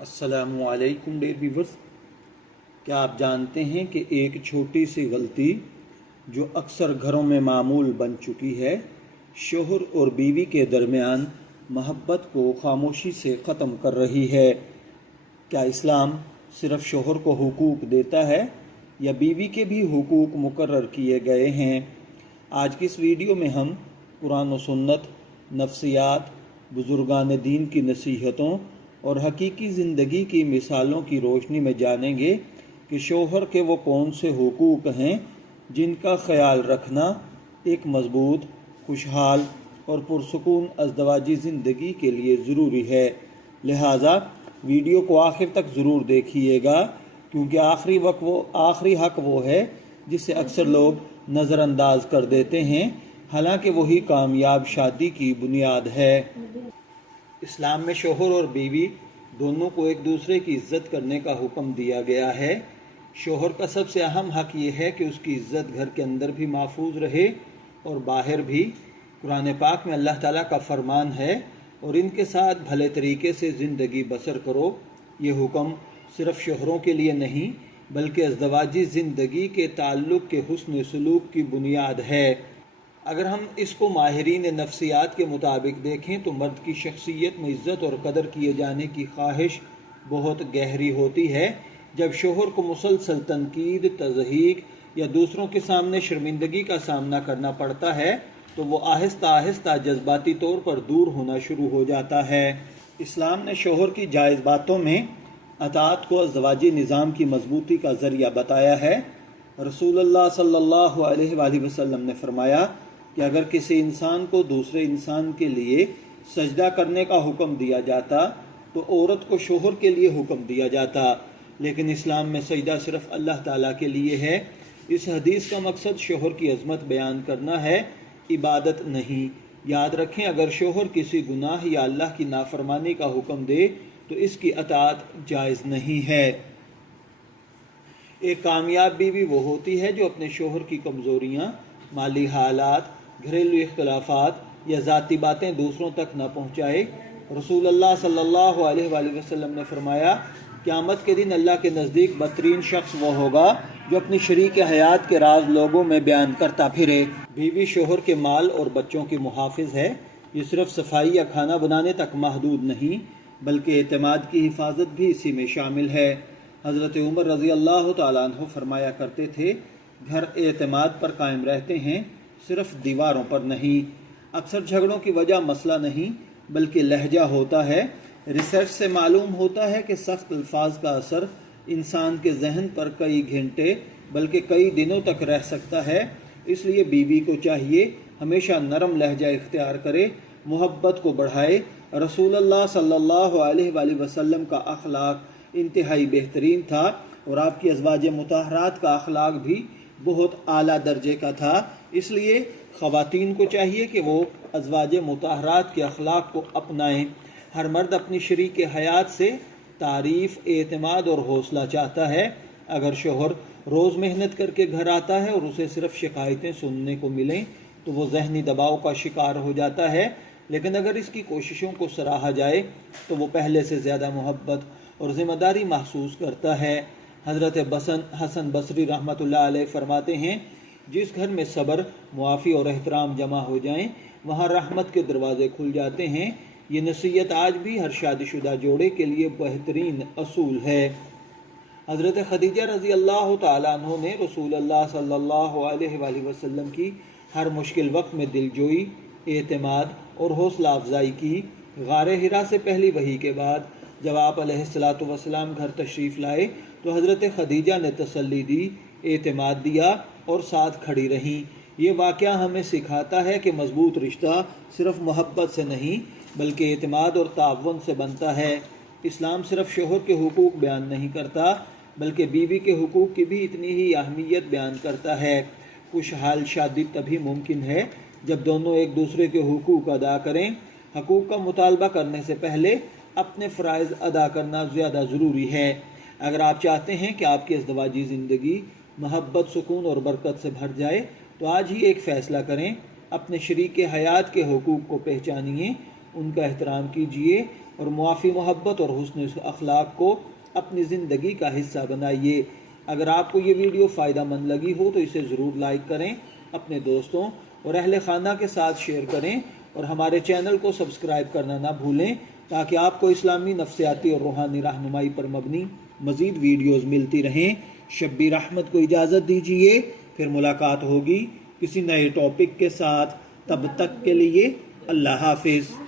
السلام علیکم dear viewers, کیا آپ جانتے ہیں کہ ایک چھوٹی سی غلطی جو اکثر گھروں میں معمول بن چکی ہے شوہر اور بیوی کے درمیان محبت کو خاموشی سے ختم کر رہی ہے؟ کیا اسلام صرف شوہر کو حقوق دیتا ہے یا بیوی کے بھی حقوق مقرر کیے گئے ہیں؟ آج کی اس ویڈیو میں ہم قرآن و سنت، نفسیات، بزرگان دین کی نصیحتوں اور حقیقی زندگی کی مثالوں کی روشنی میں جانیں گے کہ شوہر کے وہ کون سے حقوق ہیں جن کا خیال رکھنا ایک مضبوط، خوشحال اور پرسکون ازدواجی زندگی کے لیے ضروری ہے۔ لہٰذا ویڈیو کو آخر تک ضرور دیکھیے گا، کیونکہ آخری حق وہ ہے جسے اکثر لوگ نظر انداز کر دیتے ہیں، حالانکہ وہی کامیاب شادی کی بنیاد ہے۔ اسلام میں شوہر اور بیوی دونوں کو ایک دوسرے کی عزت کرنے کا حکم دیا گیا ہے۔ شوہر کا سب سے اہم حق یہ ہے کہ اس کی عزت گھر کے اندر بھی محفوظ رہے اور باہر بھی۔ قرآن پاک میں اللہ تعالیٰ کا فرمان ہے، اور ان کے ساتھ بھلے طریقے سے زندگی بسر کرو۔ یہ حکم صرف شوہروں کے لیے نہیں بلکہ ازدواجی زندگی کے تعلق کے حسن سلوک کی بنیاد ہے۔ اگر ہم اس کو ماہرین نفسیات کے مطابق دیکھیں تو مرد کی شخصیت میں عزت اور قدر کیے جانے کی خواہش بہت گہری ہوتی ہے۔ جب شوہر کو مسلسل تنقید، تضحیک یا دوسروں کے سامنے شرمندگی کا سامنا کرنا پڑتا ہے تو وہ آہستہ آہستہ جذباتی طور پر دور ہونا شروع ہو جاتا ہے۔ اسلام نے شوہر کی جائز باتوں میں اطاعت کو ازدواجی نظام کی مضبوطی کا ذریعہ بتایا ہے۔ رسول اللہ صلی اللہ علیہ وآلہ وسلم نے فرمایا کہ اگر کسی انسان کو دوسرے انسان کے لیے سجدہ کرنے کا حکم دیا جاتا تو عورت کو شوہر کے لیے حکم دیا جاتا، لیکن اسلام میں سجدہ صرف اللہ تعالیٰ کے لیے ہے۔ اس حدیث کا مقصد شوہر کی عظمت بیان کرنا ہے، عبادت نہیں۔ یاد رکھیں، اگر شوہر کسی گناہ یا اللہ کی نافرمانی کا حکم دے تو اس کی اطاعت جائز نہیں ہے۔ ایک کامیاب بیوی وہ ہوتی ہے جو اپنے شوہر کی کمزوریاں، مالی حالات، گھریلو اختلافات یا ذاتی باتیں دوسروں تک نہ پہنچائے۔ رسول اللہ صلی اللہ علیہ وآلہ وسلم نے فرمایا، قیامت کے دن اللہ کے نزدیک بدترین شخص وہ ہوگا جو اپنی شریک حیات کے راز لوگوں میں بیان کرتا پھرے۔ بیوی شوہر کے مال اور بچوں کی محافظ ہے۔ یہ صرف صفائی یا کھانا بنانے تک محدود نہیں بلکہ اعتماد کی حفاظت بھی اسی میں شامل ہے۔ حضرت عمر رضی اللہ تعالیٰ عنہ فرمایا کرتے تھے، گھر اعتماد پر قائم رہتے ہیں، صرف دیواروں پر نہیں۔ اکثر جھگڑوں کی وجہ مسئلہ نہیں بلکہ لہجہ ہوتا ہے۔ ریسرچ سے معلوم ہوتا ہے کہ سخت الفاظ کا اثر انسان کے ذہن پر کئی گھنٹے بلکہ کئی دنوں تک رہ سکتا ہے۔ اس لیے بیوی کو چاہیے ہمیشہ نرم لہجہ اختیار کرے، محبت کو بڑھائے۔ رسول اللہ صلی اللہ علیہ وآلہ وسلم کا اخلاق انتہائی بہترین تھا، اور آپ کی ازواج مطہرات کا اخلاق بھی بہت اعلیٰ درجے کا تھا۔ اس لیے خواتین کو چاہیے کہ وہ ازواج مطہرات کے اخلاق کو اپنائیں۔ ہر مرد اپنی شریک حیات سے تعریف، اعتماد اور حوصلہ چاہتا ہے۔ اگر شوہر روز محنت کر کے گھر آتا ہے اور اسے صرف شکایتیں سننے کو ملیں تو وہ ذہنی دباؤ کا شکار ہو جاتا ہے، لیکن اگر اس کی کوششوں کو سراہا جائے تو وہ پہلے سے زیادہ محبت اور ذمہ داری محسوس کرتا ہے۔ حضرت حسن بصری رحمۃ اللہ علیہ فرماتے ہیں، جس گھر میں صبر، معافی اور احترام جمع ہو جائیں وہاں رحمت کے دروازے کھل جاتے ہیں۔ یہ نصیحت آج بھی ہر شادی شدہ جوڑے کے لیے بہترین اصول ہے۔ حضرت خدیجہ رضی اللہ تعالیٰ عنہ نے رسول اللہ صلی اللہ علیہ وآلہ وسلم کی ہر مشکل وقت میں دلجوئی، اعتماد اور حوصلہ افزائی کی۔ غار حرا سے پہلی وحی کے بعد جب آپ علیہ الصلاۃ والسلام گھر تشریف لائے تو حضرت خدیجہ نے تسلی دی، اعتماد دیا اور ساتھ کھڑی رہیں۔ یہ واقعہ ہمیں سکھاتا ہے کہ مضبوط رشتہ صرف محبت سے نہیں بلکہ اعتماد اور تعاون سے بنتا ہے۔ اسلام صرف شوہر کے حقوق بیان نہیں کرتا بلکہ بیوی کے حقوق کی بھی اتنی ہی اہمیت بیان کرتا ہے۔ خوشحال شادی تبھی ممکن ہے جب دونوں ایک دوسرے کے حقوق ادا کریں۔ حقوق کا مطالبہ کرنے سے پہلے اپنے فرائض ادا کرنا زیادہ ضروری ہے۔ اگر آپ چاہتے ہیں کہ آپ کی ازدواجی زندگی محبت، سکون اور برکت سے بھر جائے تو آج ہی ایک فیصلہ کریں، اپنے شریک حیات کے حقوق کو پہچانیے ان کا احترام کیجیے اور معافی محبت اور حسن اخلاق کو اپنی زندگی کا حصہ بنائیے۔ اگر آپ کو یہ ویڈیو فائدہ مند لگی ہو تو اسے ضرور لائک کریں، اپنے دوستوں اور اہل خانہ کے ساتھ شیئر کریں اور ہمارے چینل کو سبسکرائب کرنا نہ بھولیں تاکہ آپ کو اسلامی نفسیاتی اور روحانی رہنمائی پر مبنی مزید ویڈیوز ملتی رہیں۔ شبیر احمد کو اجازت دیجیے، پھر ملاقات ہوگی کسی نئے ٹاپک کے ساتھ۔ تب تک کے لیے اللہ حافظ۔